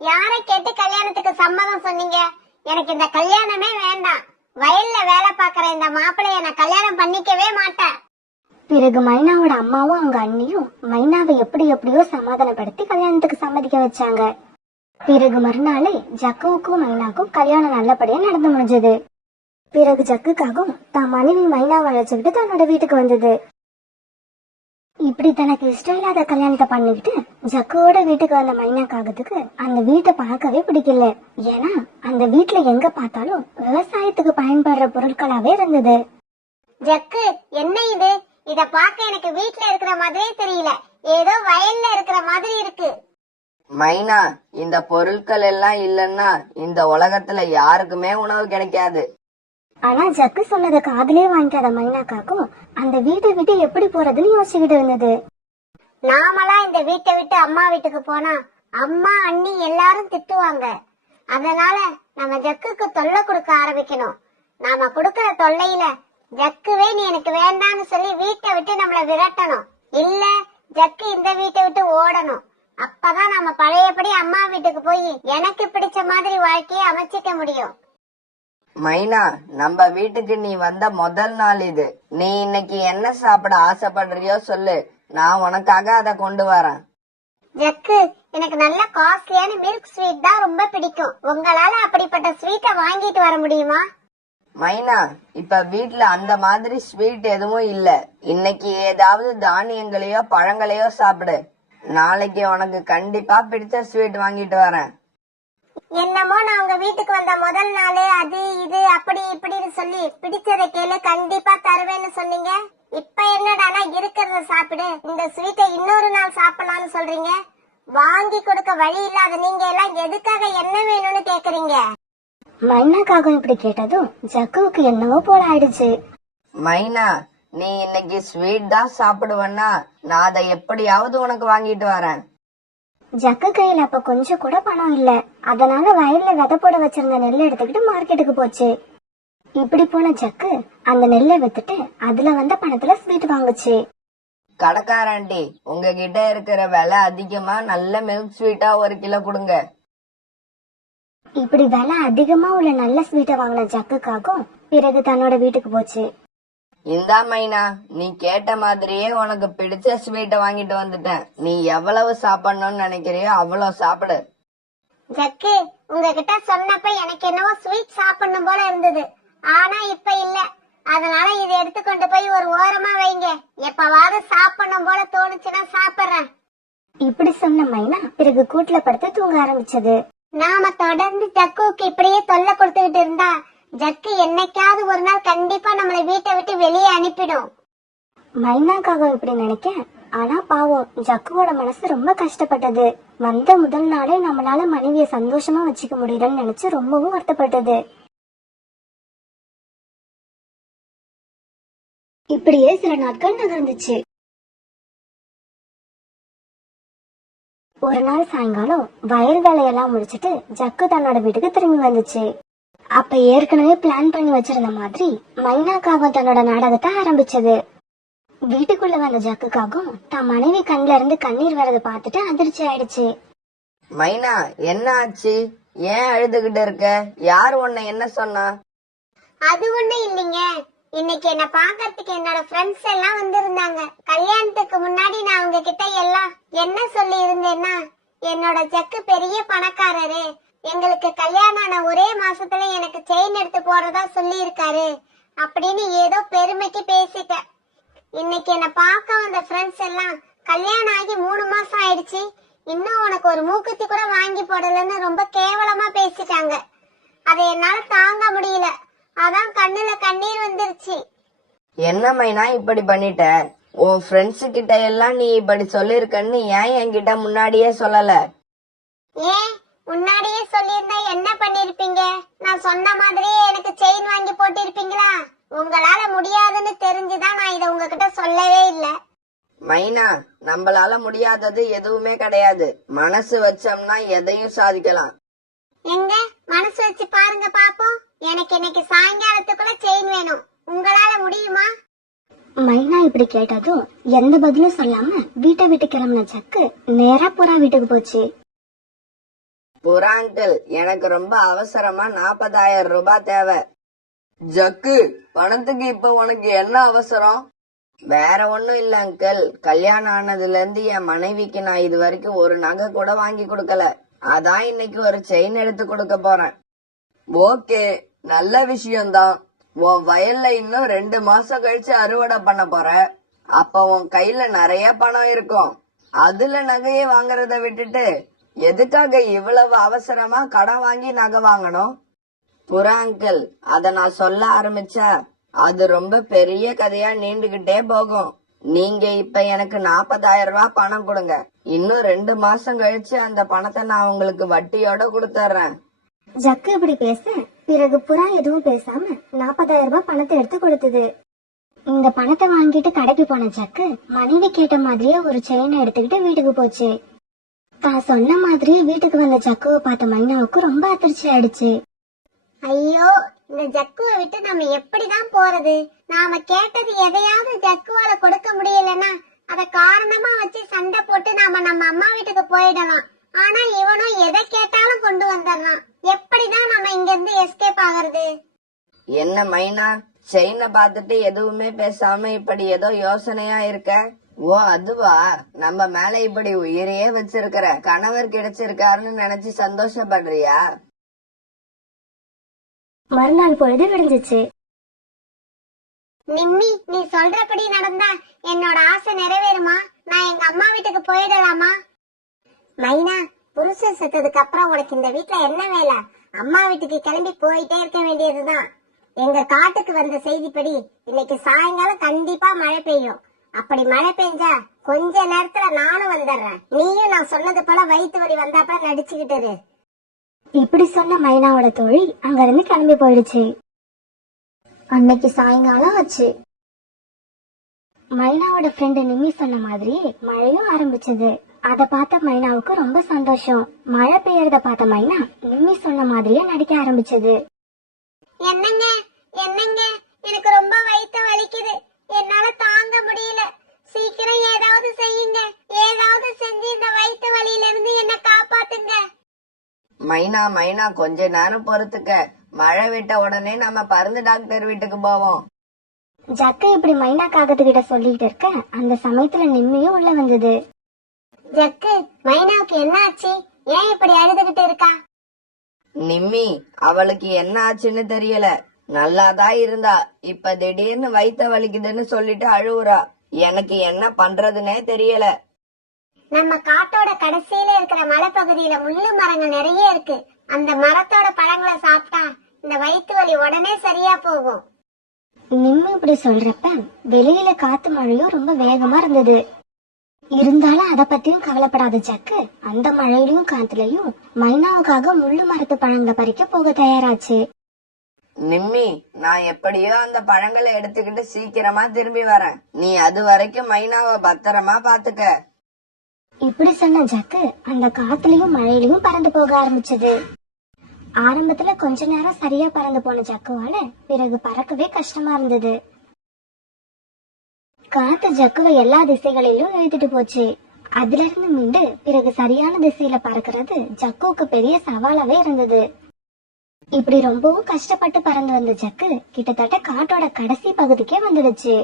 யாரை கேட்டு கல்யாணத்துக்கு சம்மதம் சொன்னீங்க? எனக்கு இந்த கல்யாணமே வேண்டாம். வயல்ல வேலை பாக்குற இந்த மாப்பிள்ளைய நான் கல்யாணம் பண்ணிக்கவே மாட்டேன். பிறகு மைனாவோட அம்மாவும் அவங்க அண்ணியும் மைனாவை எப்படியோ சமாதானப்படுத்தி கல்யாணத்துக்கு சம்மதிக்க வச்சாங்க. பிறகு மறுநாளே ஜக்குவுக்கும் மைனாக்கும் கல்யாணம் நல்லபடியா நடந்து முடிஞ்சது. பிறகு ஜக்குக்காகவும் தான் மனைவி மைனாவை அழைச்சுக்கிட்டு தன்னோட வீட்டுக்கு வந்தது. இப்படி தனக்கு இஷ்டம் இல்லாத கல்யாணத்தை பண்ணிக்கிட்டு ஜக்குவோட வீட்டுக்கு வந்த மைனாக்காகத்துக்கு அந்த வீட்டை பார்க்கவே பிடிக்கல. ஏன்னா அந்த வீட்டுல எங்க பார்த்தாலும் விவசாயத்துக்கு பயன்படுற பொருட்களாவே இருந்தது. ஜக்கு, என்ன இது? இத பார்க்க எனக்கு வீட்டுல இருக்கிற மாதிரியே தெரியல. ஏதோ வயல்ல இருக்கிற மாதிரி இருக்கு. மைனா, இந்த பொருட்கள் எல்லாம் இல்லன்னா இந்த உலகத்துல யாருக்குமே உணவு கிடைக்காது. ஆனா ஜக்கு சொன்னதை காதுலயே வாங்கிக்காத மைனாக்காக்கும் அந்த வீட்டை விட்டு எப்படி போறதுன்னு யோசிச்சுக்கிட்டு இருந்தது. நாமளா இந்த வீட்டை விட்டு அம்மா வீட்டுக்கு போனா அம்மா, அண்ணி எல்லாரும் திட்டுவாங்க. அதனால நம்ம ஜக்குக்கு தொல்லை கொடுக்க ஆரம்பிக்கணும். நாம கொடுக்கற தொல்லையில ஜக்குவே நீ எனக்கு வேண்டான்னு சொல்லி வீட்டை விட்டு நம்மள விரட்டணும். இல்ல ஜக்கு இந்த வீட்டை விட்டு ஓடணும். அப்பதான் நம்ம பழையபடி அம்மா வீட்டுக்கு போய் எனக்கு பிடிச்ச மாதிரி வாழ்க்கையை அமைச்சிக்க முடியும். மைனா, நம்ம வீட்டுக்கு நீ வந்த முதல் நாள் இது. நீ இன்னைக்கு என்ன சாப்பிட ஆசைப்படுறியோ சொல்லு, நான் உனக்காக அதை கொண்டு வரேன். ஜக்கு, எனக்கு நல்ல காஸ்ட்லியான மில்க் ஸ்வீட் தான் ரொம்ப பிடிக்கும். உங்களால அப்படிப்பட்ட ஸ்வீட்டை வாங்கிட்டு வர முடியுமா? மைனா, இப்ப வீட்ல அந்த மாதிரி ஸ்வீட் எதுவும் இல்ல. இன்னைக்கு ஏதாவது தானியங்களையோ பழங்களையோ சாப்பிடு. நாளைக்கு உனக்கு கண்டிப்பா பிடிச்ச ஸ்வீட் வாங்கிட்டு வரேன். என்னமோ நான் உங்க வீட்டுக்கு வந்த முதல் நாள் அது இது அப்படி இப்படின்னு சொல்லி பிடிச்சதை கேளு கண்டிப்பா தருவேன்னு சொன்னீங்க. இப்ப என்னடானா இருக்கிறத சாப்பிடு, இந்த ஸ்வீட்டை இன்னொரு நாள் சாப்பிடலாம்னு சொல்றீங்க. வாங்கி கொடுக்க வழி இல்லாத நீங்க எல்லாம் எதுக்காக என்ன வேணும்னு கேக்குறீங்க? மைனாக்காக இப்படி கேட்டதும் ஜக்குவுக்கு என்னவோ போல ஆயிடுச்சு. மைனா, நீ இன்னைக்கு ஸ்வீட் தான் சாப்பிடுவன்னா நான் அதை எப்படியாவது உனக்கு வாங்கிட்டு வரேன். ஜக்கு கையில அப்ப கொஞ்சம் கூட பணம் இல்ல. அதனால வயல்ல விதை போட வச்சிருந்த நெல்லை எடுத்துக்கிட்டு மார்க்கெட்டுக்கு போச்சு. இப்படி போன ஜக்கு அந்த நெல்லை வித்துட்டு அதுல வந்த பணத்துல ஸ்வீட் வாங்குச்சு. கடைக்காரண்டி, உங்ககிட்ட இருக்கிற விலை அதிகமா நல்ல மில்க் ஸ்வீட்டா 1 கிலோ கொடுங்க. இப்படி விலை அதிகமா உள்ள நல்ல ஸ்வீட்டை வாங்கின ஜக்குக்காகவும் பிறகு தன்னோட வீட்டுக்கு போச்சு. இந்தா மைனா, நீ கேட்ட மாதிரியே உனக்கு பிடிச்ச ஸ்வீட்டை வாங்கிட்டு வந்துட்டேன். நீ எவ்வளவு சாப்பிடணும்னு நினைக்கிறியோ அவ்வளவு சாப்பிடு. ஜக்கு, உங்ககிட்ட சொன்னப்ப எனக்கு என்னவோ ஸ்வீட் சாப்பிடணும் போல இருந்தது. ஆனா இப்ப இல்ல. அதனால இதை எடுத்துக்கொண்டு போய் ஒரு ஓரமா வைங்க. எப்பவாவது சாப்பிடணும் போல தோணுச்சுன்னா சாப்பிடுறேன். இப்படி சொன்ன மைனா பிறகு கூட்டுல படுத்து தூங்க ஆரம்பிச்சது. நாம தொடர்ந்து ஜக்குவுக்கு இப்படியே தொல்லை கொடுத்துக்கிட்டு இருந்தா ஜக்கு என்னைக்காவது ஒரு நாள் கண்டிப்பா நம்மளை வீட்டை விட்டு வெளியே அனுப்பிடும். மைனாக்காக இப்படி நினைக்க, ஆனா பாவம் ஜக்குவோட மனசு ரொம்ப கஷ்டப்பட்டது. வந்த முதல் நாளே நம்மளால மனைவிய சந்தோஷமா வச்சுக்க முடியலன்னு நினைச்சு ரொம்பவும் வருத்தப்பட்டது. இப்படியே சில நாட்கள் நகர்ந்துச்சு. ஒரு நாள் சாயங்காலம் வயல் வேலையெல்லாம் முடிச்சிட்டு ஜக்கு தன்னோட வீட்டுக்கு திரும்பி வந்துச்சு. அப்ப ஏற்கனவே பிளான் பண்ணி வச்சிருந்த மாதிரி மைனாக்காகவும் தன்னோட நாடகத்தை ஆரம்பிச்சது. வீட்டுக்குள்ள வந்த ஜக்குக்காகவும் தான் மனைவி கண்ல இருந்து கண்ணீர் வரத பார்த்துட்டு அதிர்ச்சி ஆயிடுச்சு. மைனா, என்ன ஆச்சு? ஏன் அழுதுகிட்டு இருக்க? யார் உன்னை என்ன சொன்னா? அது ஒண்ணும் இல்லைங்க. இன்னைக்கு என்ன பாக்கறதுக்கு என்னோட ஃப்ரெண்ட்ஸ் எல்லாம் வந்திருந்தாங்க. கல்யாணத்துக்கு முன்னாடி நான் அவங்க கிட்ட எல்லாம் என்ன சொல்லி இருந்தேன்னா, என்னோட ஜக்கு பெரிய பணக்காரரு, எங்களுக்கு கல்யாணம் ஆன ஒரே மாசத்துல எனக்கு செயின் எடுத்து போறதா சொல்லி இருக்காரு அப்படின்னு ஏதோ பெருமைக்கு பேசிட்டேன். இன்னைக்கு என்ன பார்க்க வந்த ஃப்ரெண்ட்ஸ் எல்லாம் கல்யாணம் ஆகி 3 மாசம் ஆயிடுச்சு, இன்னும் உனக்கு ஒரு மூக்குத்தி கூட வாங்கி போடலன்னு ரொம்ப கேவலமா பேசிட்டாங்க. அதை என்னால தாங்க முடியல. அதான் கண்ணுல கண்ணீர் வந்துருச்சு. என்ன மைனா இப்படி பண்ணிட்ட? உன் ஃப்ரெண்ட்ஸ் கிட்ட எல்லாம் நீ இப்படி சொல்லிருக்கன்னு ஏன் என்கிட்ட முன்னாடியே சொல்லல? ஏன் முன்னாடியே சொல்லியிருந்தா என்ன பண்ணிருப்பீங்க? நான் சொன்ன மாதிரியே எனக்கு செயின் வாங்கி போட்டிருப்பீங்களா? உங்களால முடியாதுன்னு தெரிஞ்சுதான் நான் இதை உங்ககிட்ட சொல்லவே இல்ல. மைனா, நம்மளால முடியாதது எதுவுமே கிடையாது. மனசு வச்சோம்னா எதையும் சாதிக்கலாம். எங்க மனசு வச்சு பாருங்க பாப்போம். எனக்கு இன்னைக்கு சாயங்காலத்துக்குள்ள செயின் வேணும். உங்களால முடியுமா? மைனா இப்படி கேட்டதும் எந்த பதிலும் சொல்லாம வீட்டை விட்டு கிளம்பின ஜக்கு நேரா புறா வீட்டுக்கு போச்சு. புறா அங்கிள், எனக்கு ரொம்ப அவசரமா 40,000 ரூபாய் தேவை. ஜக்கு, பணத்துக்கு இப்ப உனக்கு என்ன அவசரம்? வேற ஒண்ணும் இல்ல அங்கிள். கல்யாணம் ஆனதுல இருந்து என் மனைவிக்கு நான் இது வரைக்கும் ஒரு நகை கூட வாங்கி கொடுக்கல. அதான் இன்னைக்கு ஒரு செயின் எடுத்து கொடுக்க போறேன். ஓகே, நல்ல விஷயம்தான். உன் வயல்ல இன்னும் 2 மாசம் கழிச்சு அறுவடை பண்ண போற. அப்ப உன் கையில நிறைய பணம் இருக்கும். அதுல நகையை வாங்குறத விட்டுட்டு எதுக்காக இவ்வளவு அவசரமா கடன் வாங்கி நகை வாங்கணும்? புறா அங்கிள், அத நான் சொல்ல ஆரம்பிச்சா அது ரொம்ப பெரிய கதையா நீண்டுகிட்டே போகும். நீங்க இப்ப எனக்கு 40,000 ரூபாய் பணம் கொடுங்க. இன்னும் 2 மாசம் கழிச்சு அந்த பணத்தை நான் உங்களுக்கு வட்டியோட கொடுத்துறேன். ஜக்கு இப்படி பேச பிறகு புறா எதுவும் பேசாம 40,000 ரூபாய் பணத்தை எடுத்து கொடுத்தது. இந்த பணத்தை வாங்கிட்டு கடைக்கு போன ஜக்கு மனைவி கேட்ட மாதிரியே ஒரு செயினை எடுத்துக்கிட்டு வீட்டுக்கு போச்சு. தான் சொன்ன மாதிரியே வீட்டுக்கு வந்த ஜக்குவை பார்த்த மைனாவுக்கு ரொம்ப அதிர்ச்சி ஆயிடுச்சு. ஐயோ, இந்த ஜக்குவை விட்டு நம்ம எப்படிதான் போறது? நாம கேட்டது எதையாவது ஜக்குவால கொடுக்க முடியலன்னா அத காரணமா வச்சு சண்டை போட்டு நாம நம்ம அம்மா வீட்டுக்கு போயிடலாம். ஆனா இவனும் எதை கேட்டாலும் கொண்டு வந்துடுறான். எப்படிதான் நம்ம இங்க இருந்து எஸ்கேப் ஆகுறது? என்ன மைனா, செயினை பார்த்துட்டு எதுவுமே பேசாம இப்படி ஏதோ யோசனையா இருக்க? ஓ அதுவா, நம்ம மேல இப்படி உயிரையே வச்சிருக்கிற கணவர் கிடைச்சிருக்காருன்னு நினைச்சு சந்தோஷப்படுறியா? மறுநாள் பொழுது விடிஞ்சிச்சு. நிம்மி, நீ சொல்றபடி நடந்தா என்னோட ஆசை நிறைவேறுமா? நான் எங்க அம்மா வீட்டுக்கு போயிடலாமா? மைனா, புருஷன் செத்ததுக்கு அப்புறம் உனக்கு இந்த வீட்ல என்ன வேலை? அம்மா வீட்டுக்கு கிளம்பி போயிட்டே இருக்க வேண்டியதுதான். எங்க காட்டுக்கு வந்த செய்திப்படி இன்னைக்கு சாயங்காலம் கண்டிப்பா மழை பெய்யும். அப்படி மழை பெஞ்சா கொஞ்ச நேரத்துல நானும் வந்துடுறேன். நீயும் நான் சொன்னது போல வயிற்று வலி வந்தாப்ப நடிச்சுக்கிட்டு இரு. இப்படி சொன்ன மைனாவோட தோழி அங்க இருந்து கிளம்பி போயிடுச்சு. அன்னைக்கு சாயங்காலம் ஆச்சு. மைனாவோட ஃப்ரெண்டு நிம்மி சொன்ன மாதிரியே மழையும் ஆரம்பிச்சது. அத பார்த்த மைனாவுக்கு ரொம்ப சந்தோஷம். மழை பெய்யறத பார்த்த மைனா நிம்மி சொன்ன மாதிரியே நடிக்க ஆரம்பிச்சது. என்னங்க என்னங்க, எனக்கு ரொம்ப வயிற்று வலிக்குது. என்னால தாங்க முடியல. சீக்கிரம் ஏதாவது செய்யுங்க. ஏதாவது செஞ்சு இந்த வயிற்று வலியில இருந்து என்ன காப்பாத்துங்க. மைனா மைனா, கொஞ்ச நேரம் பொறுத்துக்க. மழை விட்ட உடனே நம்ம பருந்து டாக்டர் வீட்டுக்கு போவோம். ஜக்கு இப்படி மைனா காகத்துக்கிட்ட சொல்லிட்டு இருக்க அந்த சமயத்துல நிம்மியும் உள்ள வந்தது. ஜக்கு, மைனாவுக்கு என்ன ஆச்சு? ஏன் இப்படி அழுதுகிட்டு இருக்கா? நிம்மி, அவளுக்கு என்ன ஆச்சுன்னு தெரியல. நல்லாதான் இருந்தா, இப்ப திடீர்னு வயித்த வலிக்குதுன்னு சொல்லிட்டு அழுவுறா. எனக்கு என்ன பண்றதுன்னே தெரியல. நம்ம காட்டோட கடைசியில இருக்கிற மலைப்பகுதியில முள்ளு மரங்கள் நிறைய இருக்கு. அந்த மரத்தோட பழங்களை சாப்பிட்டா இந்த வயிற்று வலி உடனே சரியா போகும். நிம்மி இப்படி சொல்றப்ப வெளியில காத்து மழையும் ரொம்ப வேகமா இருந்தது. இருந்தாலும் அத பத்தியும் கவலைப்படாத ஜக்கு அந்த மழையிலயும் காத்துலயும் மைனாவுக்காக முள்ளு மரத்து பழங்களை பறிக்க போக தயாராச்சு. நிம்மி, நான் எப்படியோ அந்த பழங்களை எடுத்துக்கிட்டு சீக்கிரமா திரும்பி வரேன். நீ அது வரைக்கும் மைனாவை பத்திரமா பாத்துக்க. இப்படி சொன்ன ஜக்கு அந்த காத்துலயும் மழையிலயும் பறந்து போக ஆரம்பிச்சது. ஆரம்பத்துல கொஞ்ச நேரம் சரியா பறந்து போன ஜக்குவால பிறகு பறக்கவே கஷ்டமா இருந்தது. காத்து ஜக்குவை எல்லா திசைகளிலும் இழுத்துட்டு போச்சு. அதுல இருந்து மீண்டு பிறகு சரியான திசையில பறக்கிறது ஜக்குவுக்கு பெரிய சவாலாவே இருந்தது. இப்படி ரொம்பவும் கஷ்டப்பட்டு பறந்து வந்த ஜக்கு கிட்டத்தட்ட காட்டோட கடைசி பகுதிக்கே வந்துடுச்சு.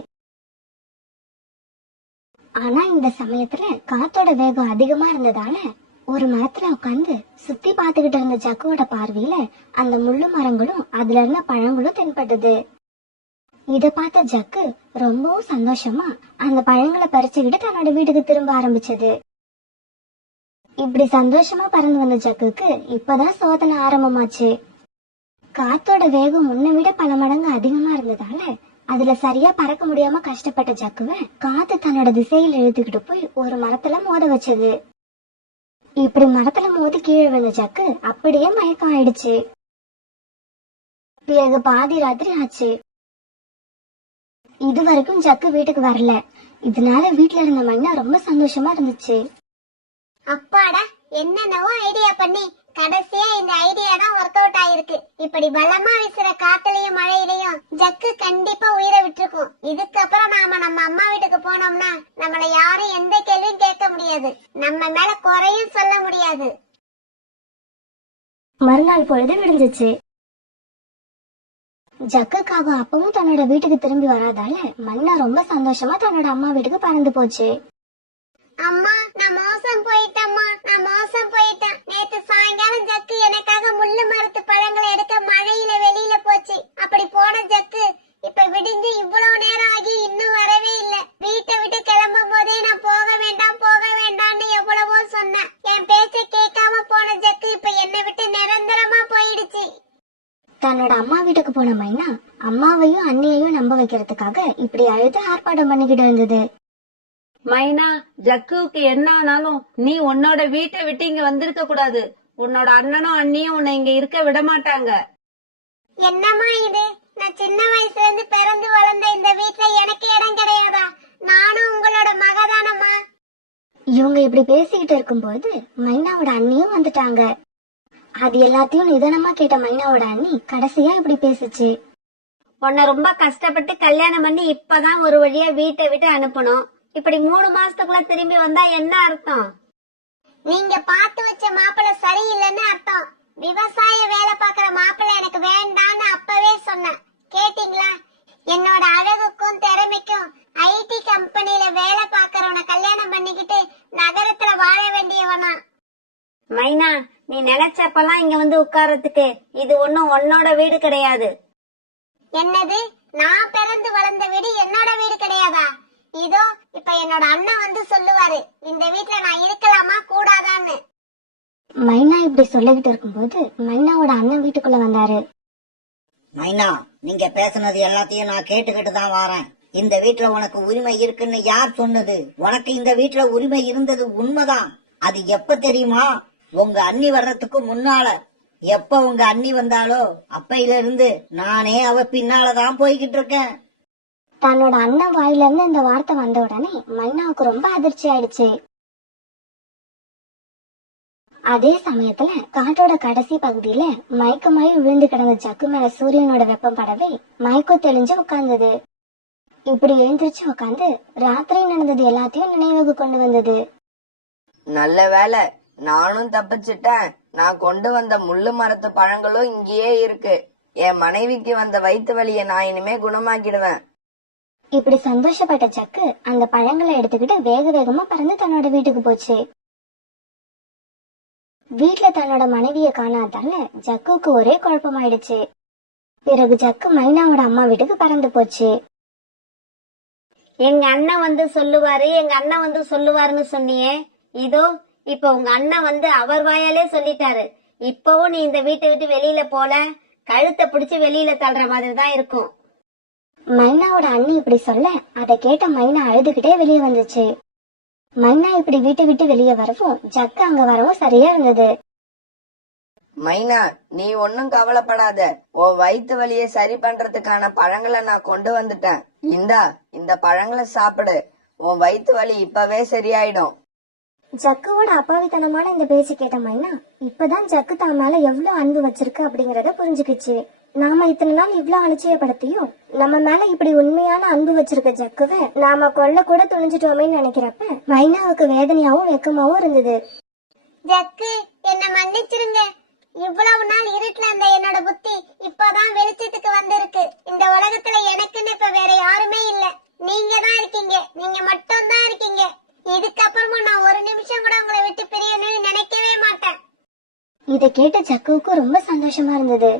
ஆனா இந்த சமயத்துல காத்தோட வேகம் அதிகமா இருந்ததால ஒரு மரத்துல உட்காந்து சுத்தி பாத்துக்கிட்டு இருந்த ஜக்குவோட பார்வையில அந்த முள்ளு மரங்களும் அதுல இருந்த பழங்களும் தென்பட்டது. இத பார்த்த ஜக்கு ரொம்பவும் சந்தோஷமா அந்த பழங்களை பறிச்சுக்கிட்டு தன்னோட வீட்டுக்கு திரும்ப ஆரம்பிச்சது. இப்படி சந்தோஷமா பறந்து வந்த ஜக்குக்கு இப்பதான் சோதனை ஆரம்பமாச்சு. காத்தோட வேகம் முன்ன விட பல மடங்கு அதிகமா இருந்ததால அதுல சரியா பறக்க முடியாம கஷ்டப்பட்ட ஜக்குவ காத்து தன்னோட திசையில் இழுத்துக்கிட்டு போய் ஒரு மரத்துல மோத வச்சது. இப்படி மரத்துல மோதி கீழே விழுந்த ஜக்கு அப்படியே மயக்கம் ஆயிடுச்சு. பிறகு பாதி ராத்திரி ஆச்சு. இது வரைக்கும் ஜக்கு வீட்டுக்கு வரல. இதனால வீட்டுல இருந்த மைனா ரொம்ப சந்தோஷமா இருந்துச்சு. அப்பாடா, என்னென்னவோ ஐடியா பண்ணி கடைசியா இந்த ஐடியா தான் ஒர்க் அவுட் ஆயிருக்கு. இப்படி பலமா வீசுற காத்துலயும் மழையிலயும் ஜக்கு கண்டிப்பா உயிரை விட்டுருக்கும். இதுக்கப்புறம் நாம நம்ம அம்மா வீட்டுக்கு போனோம்னா நம்மள யாரும் எந்த கேள்வியும் கேட்க முடியாது. நம்ம மேல குறையும் சொல்ல முடியாது. மறுநாள் பொழுது விடிஞ்சிச்சு. ஜக்குக்காக அப்பவும் தன்னோட வீட்டுக்கு திரும்பி வராதால மன்னா ரொம்ப சந்தோஷமா தன்னோட அம்மா வீட்டுக்கு பறந்து போச்சு. அம்மா, நான் மோசம் போயிட்டேம்மா, நான் மோசம் போயிட்டேன். நேத்து சாயங்காலம் ஜக்கு எனக்காக முள்ளு மரத்து பழங்களை எடுக்க மழையில வெளியில போச்சு. அப்படி போன ஜக்கு இப்ப விடிஞ்சு இவ்வளவு நேரம் ஆகி இன்னும் வரவே இல்ல. வீட்டை விட்டு கிளம்பும் போதே நான் போக வேண்டாம்னு எவ்வளவோ சொன்னேன். என் பேச்ச கேட்காம போன ஜக்கு இப்ப என்னை விட்டு நிரந்தரமா போயிடுச்சு. தன்னோட அம்மா வீட்டுக்கு போன மைனா அம்மாவையும் அண்ணியையும் நம்ப வைக்கிறதுக்காக இப்படி அழுது ஆர்ப்பாட்டம் பண்ணிக்கிட்டு இருந்தது. மைனா, ஜக்குவுக்கு என்ன ஆனாலும் நீ உன்னோட வீட்டை விட்டு இங்க வந்திருக்க கூடாது. உன்னோட அண்ணனும் அண்ணியும் உன்னை இங்க இருக்க விட மாட்டாங்க. என்னம்மா இது? நான் சின்ன வயசுல இருந்து பிறந்து வளர்ந்த இந்த வீட்ல எனக்கு இடம் கிடையாதா? நானும் உங்களோட மகதானம்மா. இவங்க இப்படி பேசிக்கிட்டு இருக்கும்போது மைனாவோட அண்ணியும் வந்துட்டாங்க. அது எல்லாத்தையும் நிதானமா கேட்ட மைனாவோட அண்ணி கடைசியா இப்படி பேசுச்சு. உன்னை ரொம்ப கஷ்டப்பட்டு கல்யாணம் பண்ணி இப்பதான் ஒரு வழியா வீட்டை விட்டு அனுப்பணும். இப்படி 3 மாசத்துக்குள்ள திரும்பி வந்தா என்ன அர்த்தம்? நீங்க பார்த்து வச்ச மாப்பிள்ளை சரியில்லைன்னு அர்த்தம். விவசாய வேலை பார்க்கற மாப்பிள்ளை எனக்கு வேண்டான்னு அப்பவே சொன்னேன். கேட்டீங்களா? என்னோட அழகுக்கும் திறமைக்கும் ஐடி கம்பெனில வேலை பார்க்கறவனை கல்யாணம் பண்ணிக்கிட்டு நகரத்துல வாழ வேண்டியவனா? மைனா, நீ நினைச்சப்பெல்லாம் இங்க வந்து உட்கார்றதுக்கு இது ஒண்ணும் உன்னோட வீடு கிடையாது. என்னது? நான் பிறந்து வளர்ந்த வீடு என்னோட வீடு கிடையாதா? இதோ இப்ப என்னோட அண்ணன் வந்து சொல்லுவாரு இந்த வீட்ல நான் இருக்கலாமா கூடாதான்னு. மைனா இப்படி சொல்லிக்கிட்டு இருக்கும்போது மைனாவோட அண்ணன் வீட்டுக்குள்ள வந்தாரு. மைனா, நீங்க பேசுனது எல்லாத்தையும் நான் கேட்டுக்கிட்டு தான் வாரேன். இந்த வீட்ல உனக்கு உரிமை இருக்குன்னு யார் சொன்னது? உனக்கு இந்த வீட்ல உரிமை இருந்தது உண்மைதான். அது எப்ப தெரியுமா? உங்க அண்ணி வர்றதுக்கு முன்னால. எப்ப உங்க அண்ணி வந்தாலோ அப்பையில இருந்து நானே அவ பின்னாலதான் போய்கிட்டு இருக்கேன். தன்னோட அண்ணன் வாயில இருந்து இந்த வார்த்தை வந்த உடனே மைனாவுக்கு ரொம்ப அதிர்ச்சி ஆயிடுச்சு. அதே சமயத்துல காட்டோட கடைசி பகுதியில மயக்கமாயி விழுந்து கிடந்த ஜக்கு மேல சூரியனோட வெப்பம் படவே மயக்கம் தெளிஞ்சு உட்கார்ந்தது. இப்படி எழுந்திரிச்சு உட்காந்து ராத்திரி நடந்தது எல்லாத்தையும் நினைவுக்கு கொண்டு வந்தது. நல்ல வேலை, நானும் தப்பிச்சிட்டேன். நான் கொண்டு வந்த முள்ளு மரத்து பழங்களும் இங்கேயே இருக்கு. என் மனைவிக்கு வந்த வயிற்று வலியை நான் இனிமே குணமாக்கிடுவேன். இப்படி சந்தோஷப்பட்ட ஜக்கு அந்த பழங்களை எடுத்துக்கிட்டு வேக வேகமா பறந்து தன்னோட வீட்டுக்கு போச்சு. வீட்டுல தன்னோட மனைவிய காணாதால ஜக்குக்கு ஒரே குழப்பமாயிடுச்சு. பிறகு ஜக்கு மைனாவோட அம்மா வீட்டுக்கு பறந்து போச்சு. எங்க அண்ணன் வந்து சொல்லுவாரு, எங்க அண்ணன் வந்து சொல்லுவாருன்னு சொன்னியே, இதோ இப்ப உங்க அண்ணன் வந்து அவர் வாயாலே சொல்லிட்டாரு. இப்பவும் நீ இந்த வீட்டை விட்டு வெளியில போல, கழுத்தை பிடிச்சு வெளியில தள்ளுற மாதிரி தான் இருக்கும். மைனாவோட அண்ணி இப்படி சொல்ல அதை கேட்ட மைனா அழுதுகிட்டே வெளியே வந்துச்சு. மைனா இப்படி வீட்டை விட்டு வெளியே வரவும் ஜக்கு அங்க வரவும் சரியா இருந்தது. மைனா, நீ ஒன்னும் கவலைப்படாத. உன் வயிற்று வலியை சரி பண்றதுக்கான பழங்களை நான் கொண்டு வந்துட்டேன். இந்த பழங்களை சாப்பிடு. உன் வயிற்று வலி இப்பவே சரியாயிடும். ஜக்குவோட அப்பாவித்தனமான இந்த பேச்சு கேட்ட மைனா இப்பதான் ஜக்கு தான் மேல எவ்வளவு அன்பு வச்சிருக்கு அப்படிங்கறத புரிஞ்சுக்கிச்சு. நாம இத்தனை நாள் இவ்வளவு அலட்சியப்படுத்தியும் நம்ம மேல இப்படி உண்மையான அன்பு வச்சிருக்க ஜக்குவை நாம கொல்ல கூட துணிஞ்சிட்டோமேன்னு நினைக்கிறப்ப மைனாவுக்கு வேதனையாவும் வெக்கமாவும் இருந்தது. ஜக்கு, என்ன மன்னிச்சிருங்க. இவ்வளவு நாள் இருட்டுல இருந்த என்னோட புத்தி இப்பதான் வெளிச்சத்துக்கு வந்திருக்கு. இந்த உலகத்துல எனக்குன்னு இப்ப வேற யாருமே இல்ல. நீங்க தான் இருக்கீங்க. நீங்க மட்டும் தான் இருக்கீங்க. இதுக்கப்புறமும் நான் ஒரு நிமிஷம் கூட உங்களை விட்டு பிரியணும்னு நினைக்கவே மாட்டேன். இதை கேட்ட ஜக்குவுக்கு ரொம்ப சந்தோஷமா இருந்தது.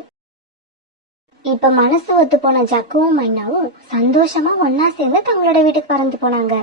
இப்ப மனசு ஒத்து போன ஜக்குவும் மைனாவும் சந்தோஷமா ஒன்னா சேர்ந்து தங்களோட வீட்டுக்கு பறந்து போனாங்க.